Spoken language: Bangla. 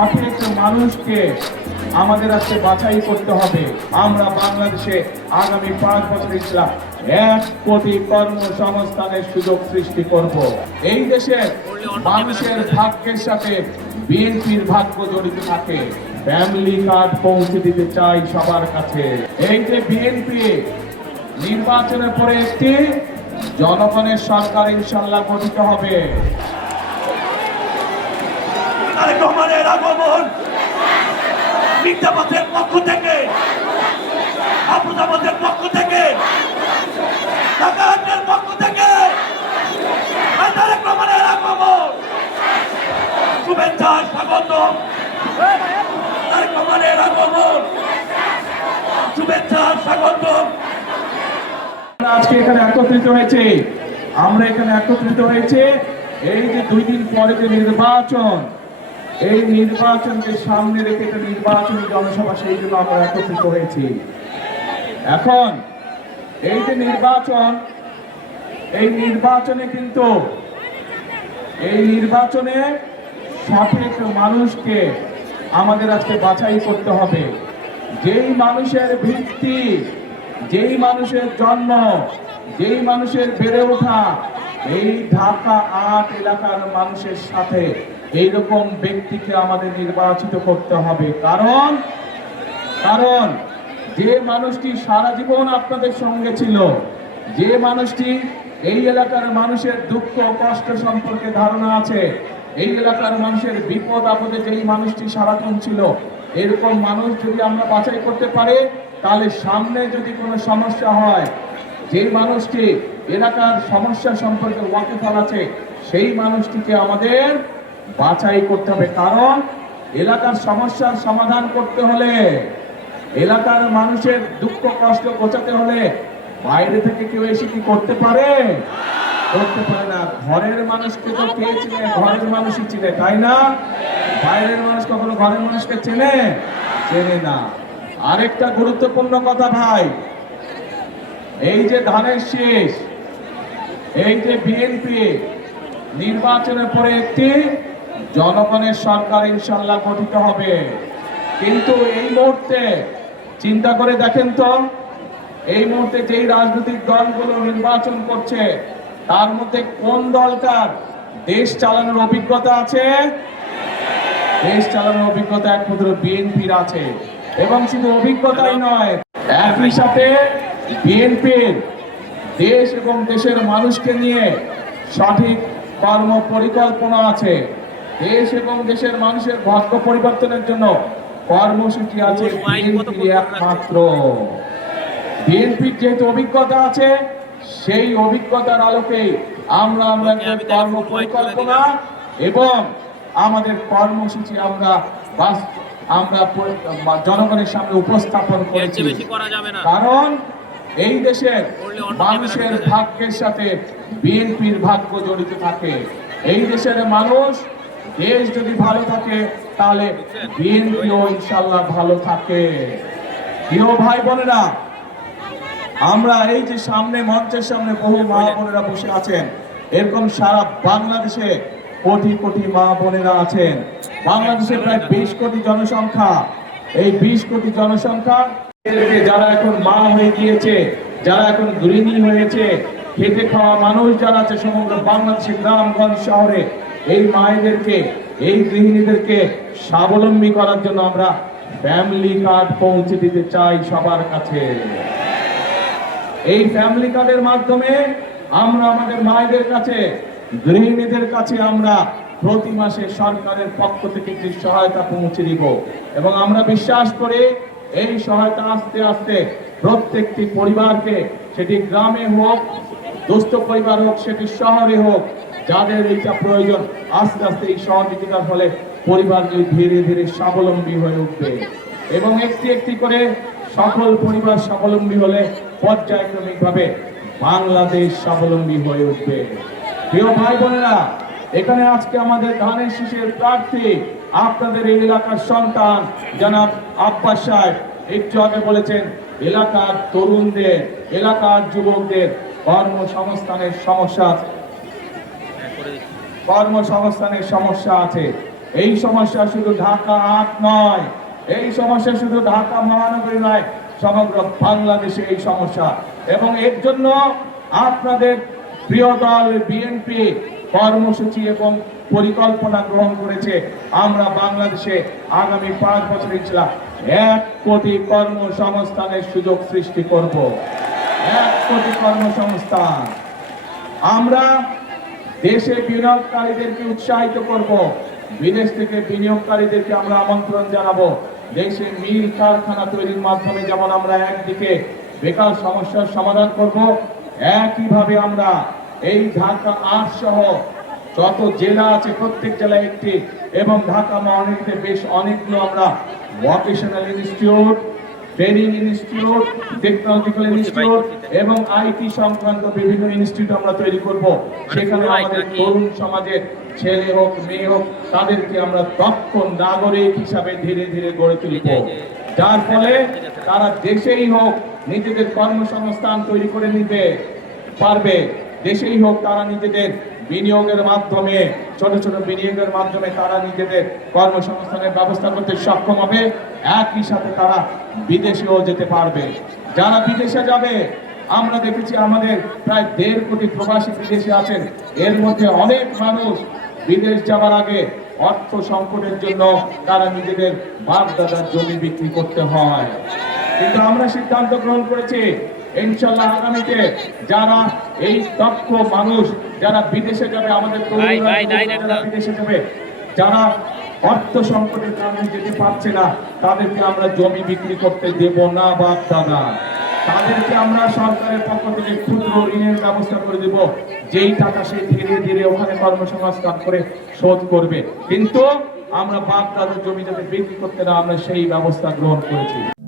সঠিক মানুষকে আমাদের আজকে বাছাই করতে হবে। আমরা বাংলাদেশে আগামী পাঁচ বছর ইসলাম এক কোটি কর্মসংস্থানের সুযোগ সৃষ্টি করব। এই দেশের মানুষের ভাগ্যের সাথে বিএনপির ভাগ্য জড়িত থাকে। ফ্যামিলি কার্ড পৌঁছে দিতে চাই সবার কাছে। এই যে বিএনপি নির্বাচনের পরে একটি জনগণের সরকার ইনশাল্লাহ গঠিত হবে। তারেক রহমানের আগমন মিথ্যাপথের পক্ষ থেকে আবুদাবাদের পক্ষ থেকে ঢাকাহাটের পক্ষ থেকে তারেক রহমানের আগমন শুভেচ্ছা স্বাগত তারেক রহমানের আগমন শুভেচ্ছা স্বাগত আজকে এখানে একত্রিত হয়েছে। আমরা এখানে একত্রিত হয়েছে। এই যে দুই দিন পরে যে নির্বাচন এই নির্বাচনকে সামনে রেখে একটা নির্বাচনী জনসভা সেই জন্য আমরা একত্রিত হয়েছি। এখন এই যে নির্বাচন, এই নির্বাচনে কিন্তু এই নির্বাচনে সঠিক মানুষকে আমাদের আজকে বাছাই করতে হবে। যেই মানুষের ভিত্তি, যেই মানুষের জন্ম, যেই মানুষের বেড়ে ওঠা, এই ঢাকা আট এলাকার মানুষের সাথে এইরকম ব্যক্তিকে আমাদের নির্বাচিত করতে হবে। কারণ কারণ যে মানুষটি সারা জীবন আপনাদের সঙ্গে ছিল, যে মানুষটি এই এলাকার মানুষের দুঃখ, কষ্ট সম্পর্কে ধারণা আছে, এই এলাকার মানুষের বিপদ আপদে যেই মানুষটি সারাক্ষণ ছিল, এরকম মানুষ যদি আমরা বাছাই করতে পারি, তাহলে সামনে যদি কোনো সমস্যা হয় যে মানুষটি এলাকার সমস্যা সম্পর্কে ওয়াকিফাল আছে, সেই মানুষটিকে আমাদের বাছাই করতে হবে। কারণ এলাকার সমস্যার সমাধান করতে হলে, এলাকার মানুষের দুঃখ, কষ্ট গোছাতে হলে বাইরে থেকে কেউ এসে কি করতে পারে? করতে পারে না। ঘরের মানুষকে তো কে চিনে? ঘরের মানুষই চিনে, তাই না? বাইরের মানুষ কখনো ঘরের মানুষকে চেনে? চেনে না। আরেকটা গুরুত্বপূর্ণ কথা ভাই, এই যে ধানের শেষ, এই যে বিএনপি, নির্বাচনের পরে একটি জনগণের সরকার ইনশাল্লাহ গঠিত হবে। কিন্তু এই মুহূর্তে চিন্তা করে দেখেন তো, এই মুহূর্তে যেই রাজনৈতিক দলগুলো নির্বাচন করছে, তার মধ্যে কোন দলটার দেশ চালানোর অভিজ্ঞতা আছে? দেশ চালানোর অভিজ্ঞতা একমাত্র বিএনপির আছে। এবং শুধু অভিজ্ঞতাই নয়, একই সাথে বিএনপির দেশ এবং দেশের মানুষকে নিয়ে সঠিক কর্ম পরিকল্পনা আছে। দেশ এবং দেশের মানুষের ভাগ্য পরিবর্তনের জন্য কর্মসূচি আছে একমাত্র। বিএনপির যেহেতু অভিজ্ঞতা আছে সেই অভিজ্ঞতার আলোকে আমরা আমরা কর্ম পরিকল্পনা এবং আমাদের কর্মসূচি আমরা আমরা জনগণের সামনে উপস্থাপন করেছি। করা যাবে কারণ এই দেশের মানুষের। ভাগ্যের সাথে বিএনপির ভাগ্য জড়িত থাকে। এই দেশের মানুষ দেশ যদি ভালো থাকে, তাহলে বিএনপিও ইনশাল্লাহ ভালো থাকে। প্রিয় ভাই বোনেরা, আমরা এই যে সামনে, মঞ্চের সামনে বহু মা বোনেরা বসে আছেন, এরকম সারা বাংলাদেশে কোটি কোটি মা বোনেরা আছেন। বাংলাদেশে প্রায় বিশ কোটি জনসংখ্যা। এই বিশ কোটি জনসংখ্যা যারা এখন মা হয়ে গিয়েছে, যারা এখন গৃহিণী হয়েছে খেতে খাওয়া মানুষ যারা আছে সমগ্র বাংলাদেশের গ্রামগঞ্জ শহরে এই মায়েদেরকে, এই গৃহিণীদেরকে স্বাবলম্বী করার জন্য আমরা ফ্যামিলি কার্ড পৌঁছে দিতে চাই সবার কাছে। এই ফ্যামিলি কার্ডের মাধ্যমে আমরা আমাদের মায়েদের কাছে, গৃহিণীদের কাছে আমরা প্রতি মাসে সরকারের পক্ষ থেকে একটি সহায়তা পৌঁছে দিব। এবং আমরা বিশ্বাস করি এই সহায়তা আস্তে আস্তে প্রত্যেকটি পরিবারকে, সেটি গ্রামে হোক, দুস্থ পরিবার হোক, সেটি শহরে হোক যাদের এইটা প্রয়োজন, আস্তে আস্তে এই সহযোগিতার ফলে পরিবারগুলি ধীরে ধীরে স্বাবলম্বী হয়ে উঠবে। এবং একটি একটি করে সকল পরিবার স্বাবলম্বী হলে পর্যায়ক্রমিকভাবে বাংলাদেশ স্বাবলম্বী হয়ে উঠবে। প্রিয় ভাই বোনেরা, এখানে আজকে আমাদের ধানের শীষের প্রার্থী, আপনাদের এই এলাকার সন্তান, জনাব আব্বাস সাহেব। একটু আগে বলেছেন, এলাকার তরুণদের, এলাকার যুবকদের কর্মসংস্থানের সমস্যা আছে। হ্যাঁ, করে দিচ্ছি। কর্মসংস্থানের সমস্যা আছে। এই সমস্যা শুধু ঢাকা আট নয়। এই সমস্যা শুধু ঢাকা মহানগরী নয়, সমগ্র বাংলাদেশে এই সমস্যা। এবং এর জন্য আপনাদের প্রিয় দল বিএনপি কর্মসূচি এবং পরিকল্পনা গ্রহণ করেছে। আমরা বাংলাদেশে আগামী পাঁচ বছর ইনশাল্লাহ এক কোটি কর্মসংস্থানের সুযোগ সৃষ্টি করব। এক কোটি কর্মসংস্থান। আমরা দেশে বিনিয়োগকারীদেরকে উৎসাহিত করব। বিদেশ থেকে বিনিয়োগকারীদেরকে আমরা আমন্ত্রণ জানাব। দেশে মিল কারখানা তৈরির মাধ্যমে যেমন আমরা একদিকে বেকার সমস্যার সমাধান করব, একইভাবে আমরা এই ঢাকা আট সহ যত জেলা আছে, প্রত্যেক জেলায় একটি, এবং ঢাকা মহানগরীতে বেশ অনেকগুলো আমরা vocational institute training institute technological institute এবং আইটি সংক্রান্ত বিভিন্ন ইনস্টিটিউট আমরা তৈরি করব। সেখানে আমাদের তরুণ সমাজের ছেলে হোক মেয়ে হোক তাদেরকে আমরা দক্ষ নাগরিক হিসাবে ধীরে ধীরে গড়ে তুলব। যার ফলে তারা দেশেই হোক নিজেদের কর্মসংস্থান তৈরি করে নিতে পারবে। দেশেই হোক তারা নিজেদের বিনিয়োগের মাধ্যমে, ছোট ছোট বিনিয়োগের মাধ্যমে তারা নিজেদের কর্মসংস্থানের ব্যবস্থা করতে সক্ষম হবে। একই সাথে তারা বিদেশেও যেতে পারবে। যারা বিদেশে যাবে, আমরা দেখেছি আমাদের প্রায় দেড় কোটি প্রবাসী বিদেশে আছেন। এর মধ্যে অনেক মানুষ বিদেশ যাওয়ার আগে অর্থ সংকটের জন্য তারা নিজেদের বাপ দাদার জমি বিক্রি করতে হয়। কিন্তু আমরা সিদ্ধান্ত গ্রহণ করেছি ইনশাল্লাহ আগামীতে যারা এই দক্ষ মানুষ যারা বিদেশে যাবে আমাদের যারা বিদেশে যাবে যারা অর্থ সংকটের কারণে যেতে পারছে না তাদেরকে আমরা জমি বিক্রি করতে দেব না বাপ দাদা। তাদেরকে আমরা সরকারের পক্ষ থেকে ক্ষুদ্র ঋণের ব্যবস্থা করে দেব। যেই টাকা সে ধীরে ধীরে ওখানে কর্মসংস্থান করে শোধ করবে। কিন্তু আমরা বাপ দাদার জমি যাতে বিক্রি করতে না আমরা সেই ব্যবস্থা গ্রহণ করেছি।